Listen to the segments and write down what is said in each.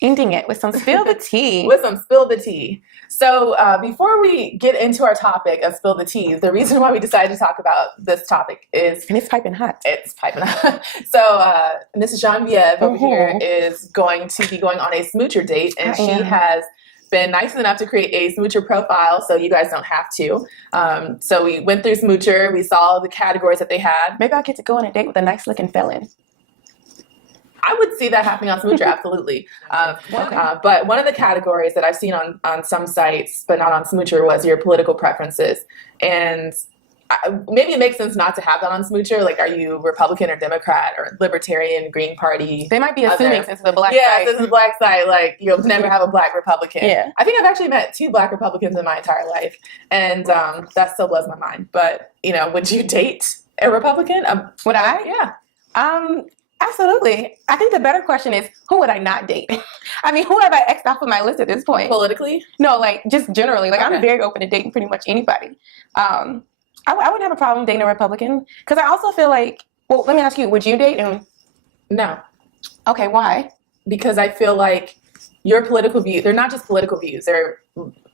Ending it with some spill the tea. With some spill the tea. So before we get into our topic of spill the tea, the reason why we decided to talk about this topic is... And it's piping hot. It's piping hot. So Mrs. Genevieve over here is going to be going on a smoocher date, and she has been nice enough to create a smoocher profile so you guys don't have to. So we went through smoocher. We saw the categories that they had. Maybe I'll get to go on a date with a nice looking felon. I would see that happening on Smoocher, absolutely. But one of the categories that I've seen on some sites, but not on Smoocher, was your political preferences. And maybe it makes sense not to have that on Smoocher. Like, are you Republican or Democrat or Libertarian, Green Party? They might be assuming since it's a black site. Yeah, since it's a black site, like, you'll never have a black Republican. Yeah. I think I've actually met 2 black Republicans in my entire life. And that still blows my mind. But, would you date a Republican? Would I? Yeah. Absolutely. I think the better question is, who would I not date? I mean, who have I X'd off of my list at this point? Politically? No, like, just generally. Like, I'm very open to dating pretty much anybody. I wouldn't have a problem dating a Republican. Because I also feel like, well, let me ask you, would you date him? No. Okay, why? Because I feel like your political views, they're not just political views, they're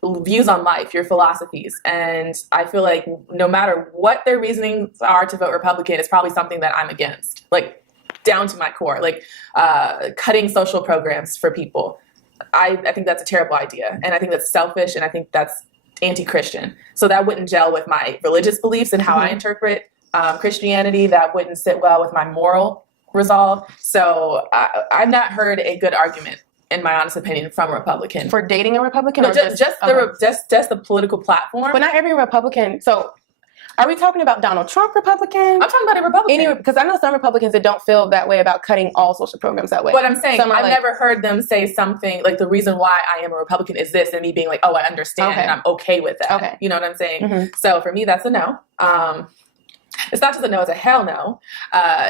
views on life, your philosophies. And I feel like no matter what their reasonings are to vote Republican, it's probably something that I'm against. Like, down to my core, like cutting social programs for people. I think that's a terrible idea. And I think that's selfish, and I think that's anti-Christian. So that wouldn't gel with my religious beliefs and how I interpret Christianity. That wouldn't sit well with my moral resolve. So I've not heard a good argument, in my honest opinion, from a Republican. For dating a Republican? No, or just the political platform. But not every Republican. So are we talking about Donald Trump Republican? I'm talking about a Republican. Because I know some Republicans that don't feel that way about cutting all social programs that way. But I'm saying, I've never heard them say something like, the reason why I am a Republican is this, and me being like, oh, I understand, and I'm okay with that. Okay. You know what I'm saying? So for me, that's a no. It's not just a no, it's a hell no.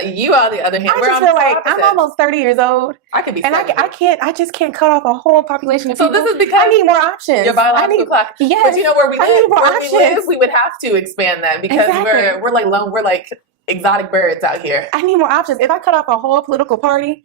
You, on the other hand, I just feel like I'm almost 30 years old. I could be, and I just can't cut off a whole population of people. So this is because I need more options. Your biological clock. Yes. But where we live, we would have to expand that because we're like lone, we're like exotic birds out here. I need more options. If I cut off a whole political party,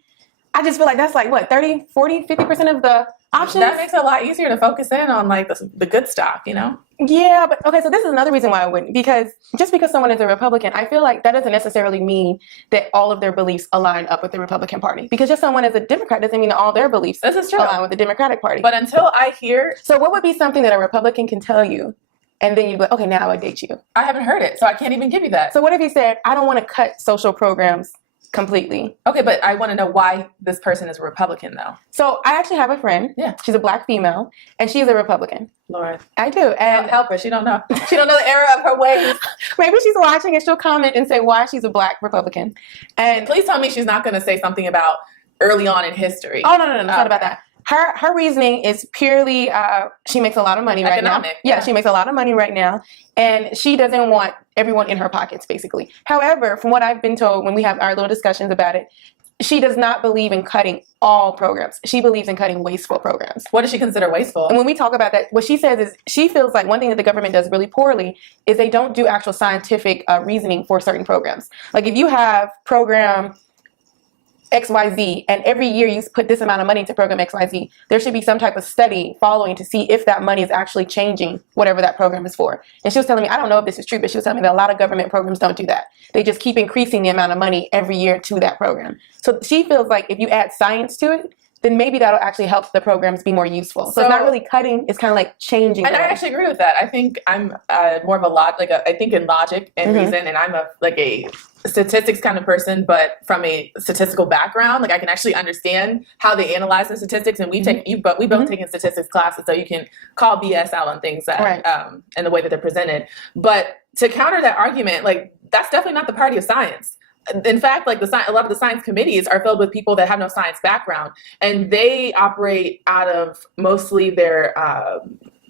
I just feel like that's like, what, 30, 40, 50% of the options? That makes it a lot easier to focus in on like the good stuff, Yeah, but okay, so this is another reason why I wouldn't. Because just because someone is a Republican, I feel like that doesn't necessarily mean that all of their beliefs align up with the Republican Party. Because just someone is a Democrat doesn't mean that all their beliefs align with the Democratic Party. But until I hear... So what would be something that a Republican can tell you, and then you'd be like, okay, now I date you? I haven't heard it, so I can't even give you that. So what if he said, I don't want to cut social programs completely? Okay, but I want to know why this person is a Republican, though. So I actually have a friend. Yeah. She's a black female, and she's a Republican. Lord. I do. And help her. She don't know. She don't know the error of her ways. Maybe she's watching and she'll comment and say why she's a black Republican. And please tell me she's not going to say something about early on in history. Oh, no, it's not about that. Her reasoning is purely, she makes a lot of money right now. Yeah, she makes a lot of money right now. And she doesn't want everyone in her pockets, basically. However, from what I've been told when we have our little discussions about it, she does not believe in cutting all programs. She believes in cutting wasteful programs. What does she consider wasteful? And when we talk about that, what she says is she feels like one thing that the government does really poorly is they don't do actual scientific reasoning for certain programs. Like if you have program XYZ, and every year you put this amount of money into program XYZ, there should be some type of study following to see if that money is actually changing whatever that program is for. And she was telling me, I don't know if this is true, but she was telling me that a lot of government programs don't do that. They just keep increasing the amount of money every year to that program. So she feels like if you add science to it, then maybe that'll actually help the programs be more useful. So it's not really cutting, it's kind of like changing. And I actually agree with that. I think I'm more of I think in logic and reason, and I'm a statistics kind of person, but from a statistical background, like I can actually understand how they analyze the statistics, and we both taken statistics classes, so you can call BS out on things that and the way that they're presented. But to counter that argument, like that's definitely not the party of science. In fact, like a lot of the science committees are filled with people that have no science background, and they operate out of mostly their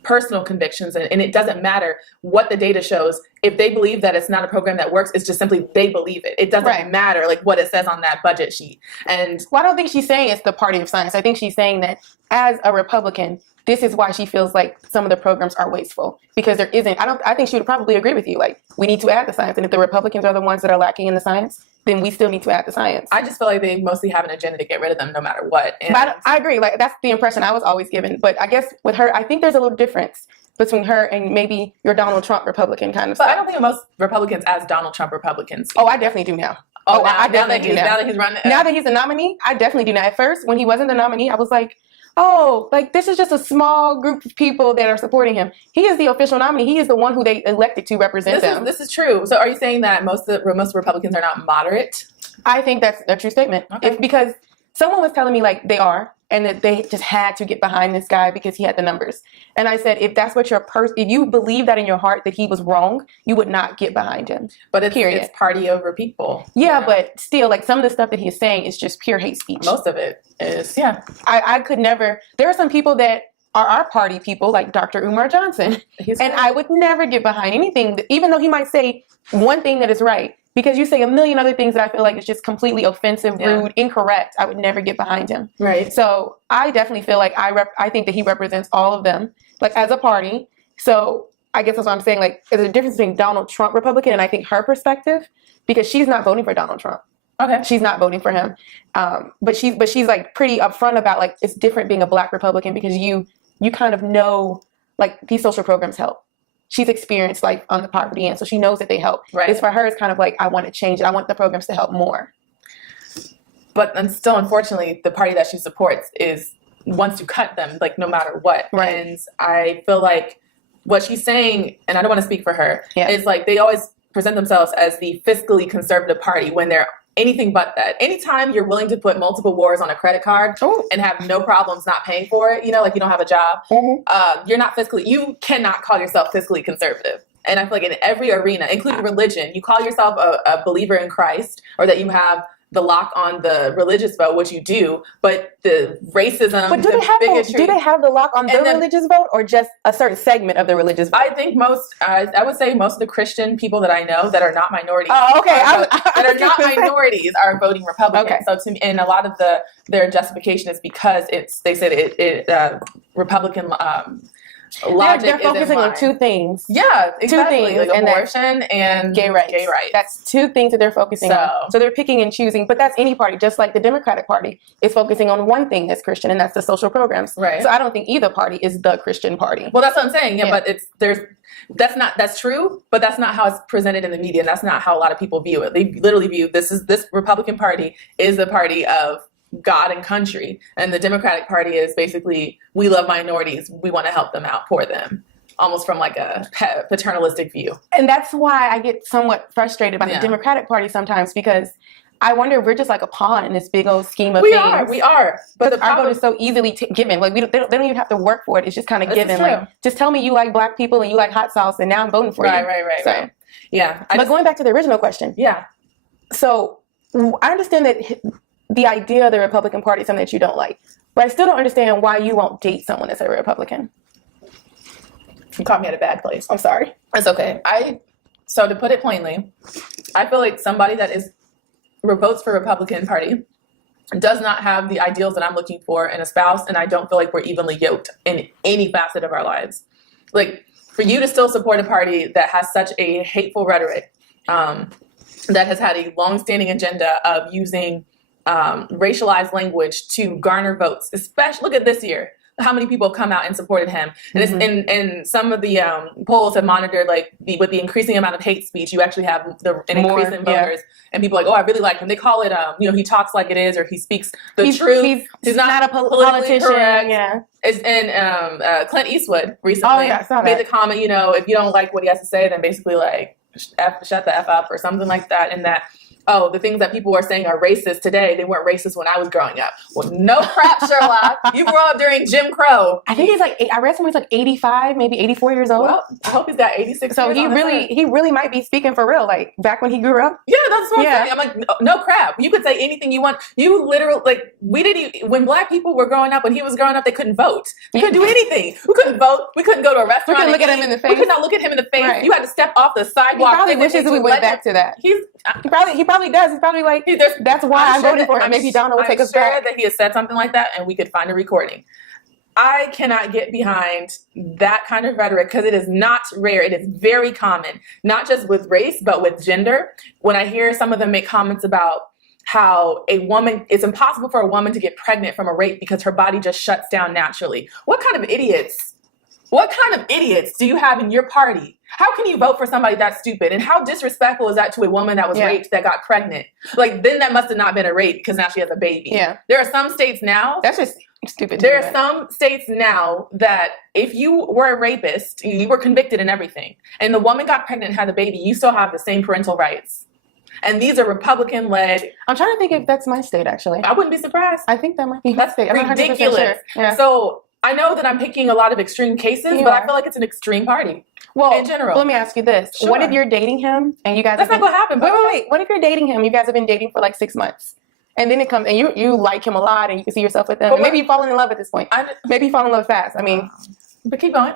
personal convictions, and it doesn't matter what the data shows. If they believe that it's not a program that works, it's just simply they believe it. It doesn't matter like what it says on that budget sheet. And well, I don't think she's saying it's the party of science. I think she's saying that as a Republican, this is why she feels like some of the programs are wasteful, because there isn't. I think she would probably agree with you. Like, we need to add the science, and if the Republicans are the ones that are lacking in the science, then we still need to add the science. I just feel like they mostly have an agenda to get rid of them no matter what. And But I agree. Like, that's the impression I was always given. But I guess with her, I think there's a little difference between her and maybe your Donald Trump Republican kind of but stuff. I don't think of most Republicans as Donald Trump Republicans. Oh, I definitely do now. Oh, I definitely do now. Now that he's running. Now that he's the nominee, I definitely do now. At first, when he wasn't the nominee, I was like, oh, like this is just a small group of people that are supporting him. He is the official nominee. He is the one who they elected to represent them. This is true. So are you saying that most Republicans are not moderate? I think that's a true statement. Okay. It's because someone was telling me like they are, and that they just had to get behind this guy because he had the numbers. And I said, if that's what if you believe that in your heart that he was wrong, you would not get behind him. But it's party over people. Yeah, but still, like some of the stuff that he's saying is just pure hate speech. Most of it is, yeah. I could never. There are some people that are our party people, like Dr. Umar Johnson, and I would never get behind anything, even though he might say one thing that is right. Because you say a million other things that I feel like is just completely offensive, rude, incorrect. I would never get behind him. Right. So I definitely feel like I think that he represents all of them, like as a party. So I guess that's what I'm saying. Like, there's a difference between Donald Trump Republican and I think her perspective, because she's not voting for Donald Trump. Okay. She's not voting for him. But she's like pretty upfront about like it's different being a Black Republican because you kind of know like these social programs help. She's experienced life on the poverty end, so she knows that they help. Right. It's for her, it's kind of like, I want to change it. I want the programs to help more. But still, unfortunately, the party that she supports wants to cut them, like, no matter what. Right. And I feel like what she's saying, and I don't want to speak for her, Yeah. is like they always present themselves as the fiscally conservative party when they're anything but that. Anytime you're willing to put multiple wars on a credit card and have no problems not paying for it, like you don't have a job, you're not you cannot call yourself fiscally conservative. And I feel like in every arena, including religion, you call yourself a believer in Christ or that you have the lock on the religious vote, which you do, but the racism, But do they have the lock on the religious vote or just a certain segment of the religious vote? I think I would say most of the Christian people that I know that are not minorities, minorities are voting Republican. Okay. So to me, and a lot of their justification is because they said it Republican logic. They're focusing on two things. Yeah, exactly. Two things, like and abortion and gay rights. That's two things that they're focusing on. So they're picking and choosing. But that's any party, just like the Democratic Party is focusing on one thing that's Christian, and that's the social programs. Right. So I don't think either party is the Christian party. Well, that's what I'm saying. Yeah. But that's true, but that's not how it's presented in the media, and that's not how a lot of people view it. They literally view this Republican Party is the party of God and country, and the Democratic Party is basically, we love minorities, we want to help them out, for them, almost from like a paternalistic view. And that's why I get somewhat frustrated by the Democratic Party sometimes, because I wonder if we're just like a pawn in this big old scheme of things. We are. But our vote is so easily given. Like they don't even have to work for it. It's just kind of given. Like, just tell me you like Black people and you like hot sauce, and now I'm voting for you. Right. Yeah. But going back to the original question. Yeah. So I understand that the idea of the Republican Party is something that you don't like, but I still don't understand why you won't date someone that's a Republican. You caught me at a bad place. I'm sorry. It's okay. So to put it plainly, I feel like somebody that votes for Republican Party does not have the ideals that I'm looking for in a spouse, and I don't feel like we're evenly yoked in any facet of our lives. Like, for you to still support a party that has such a hateful rhetoric, that has had a long-standing agenda of using racialized language to garner votes, especially look at this year, how many people have come out and supported him. And, and some of the polls have monitored, like, with the increasing amount of hate speech, you actually have an increase in voters. And people are like, oh, I really like him. They call it, he talks like it is, or he speaks the truth. He's not a politician. Correct. Yeah. And Clint Eastwood recently made the comment, if you don't like what he has to say, then basically like shut the F up or something like that. And that, the things that people are saying are racist today, they weren't racist when I was growing up. Well, no crap, Sherlock. You grew up during Jim Crow. I think I read somewhere he's like 85, maybe 84 years old. Well, I hope he's got 86 So years he really might be speaking for real, like back when he grew up. Yeah, that's what I'm saying. I'm like, no crap. You could say anything you want. You literally, like, when Black people were growing up, when he was growing up, they couldn't vote. We couldn't do anything. We couldn't vote. We couldn't go to a restaurant. We couldn't look at him in the face. We could not look at him in the face. Right. You had to step off the sidewalk. He probably wishes we went back to that. He probably does. He's probably like, that's why I'm voting for him. Maybe Donna will take us back. I'm sure that he has said something like that, and we could find a recording. I cannot get behind that kind of rhetoric because it is not rare. It is very common, not just with race, but with gender. When I hear some of them make comments about how it's impossible for a woman to get pregnant from a rape because her body just shuts down naturally. What kind of idiots do you have in your party? How can you vote for somebody that stupid? And how disrespectful is that to a woman that was raped that got pregnant? Like, then that must have not been a rape because now she has a baby. Yeah. There are some states now. That's just stupid. There are some states now that if you were a rapist, you were convicted and everything, and the woman got pregnant and had a baby, you still have the same parental rights. And these are Republican-led. I'm trying to think if that's my state, actually. I wouldn't be surprised. I think that might be my That's state. I'm not 100% ridiculous. sure. Yeah. So I know that I'm picking a lot of extreme cases, but I feel like it's an extreme party. Well, in general. Let me ask you this. Sure. What if you're dating him and you guys That's not going to happen. Wait. What if you're dating him, you guys have been dating for like 6 months, and then it comes, and you like him a lot, and you can see yourself with him, and maybe you fall in love at this point. Maybe you fall in love fast. I mean... But keep going.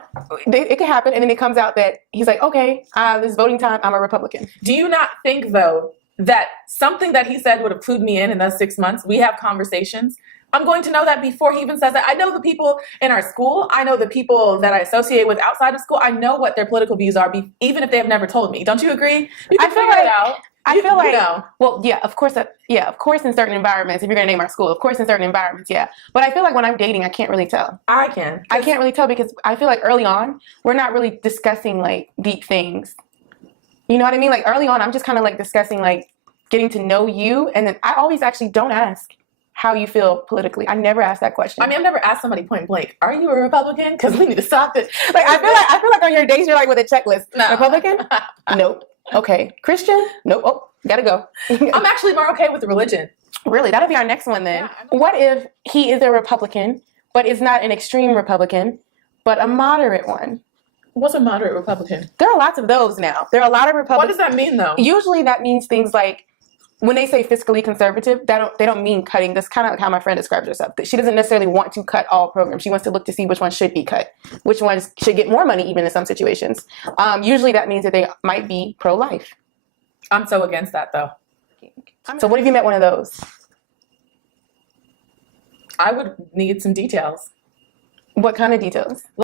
It could happen, and then it comes out that he's like, okay, this is voting time, I'm a Republican. Do you not think, though, that something that he said would have clued me in those 6 months? We have conversations. I'm going to know that before he even says that. I know the people in our school. I know the people that I associate with outside of school. I know what their political views are, even if they have never told me. Don't you agree? You can figure it out. I feel like, well, yeah, of course, in certain environments, if you're going to name our school, of course, in certain environments, yeah. But I feel like when I'm dating, I can't really tell. I can't really tell because I feel like early on, we're not really discussing like deep things. You know what I mean? Like early on, I'm just kind of like discussing like getting to know you. And then I always actually don't ask how you feel politically. I never ask that question. I mean, I've never asked somebody point blank, are you a Republican? Because we need to stop it. Like I feel like on your dates, you're like with a checklist. No. Republican? Nope. Okay. Christian? Nope. Oh, gotta go. I'm actually more okay with the religion. Really? That'll be our next one then. Yeah, what if he is a Republican, but is not an extreme Republican, but a moderate one? What's a moderate Republican? There are lots of those now. There are a lot of Republicans. What does that mean, though? Usually that means things like, when they say fiscally conservative, they don't mean cutting. That's kind of like how my friend describes herself. That she doesn't necessarily want to cut all programs. She wants to look to see which ones should be cut, which ones should get more money, even in some situations. Usually that means that they might be pro-life. I'm so against that, though. So what if you met one of those? I would need some details. What kind of details?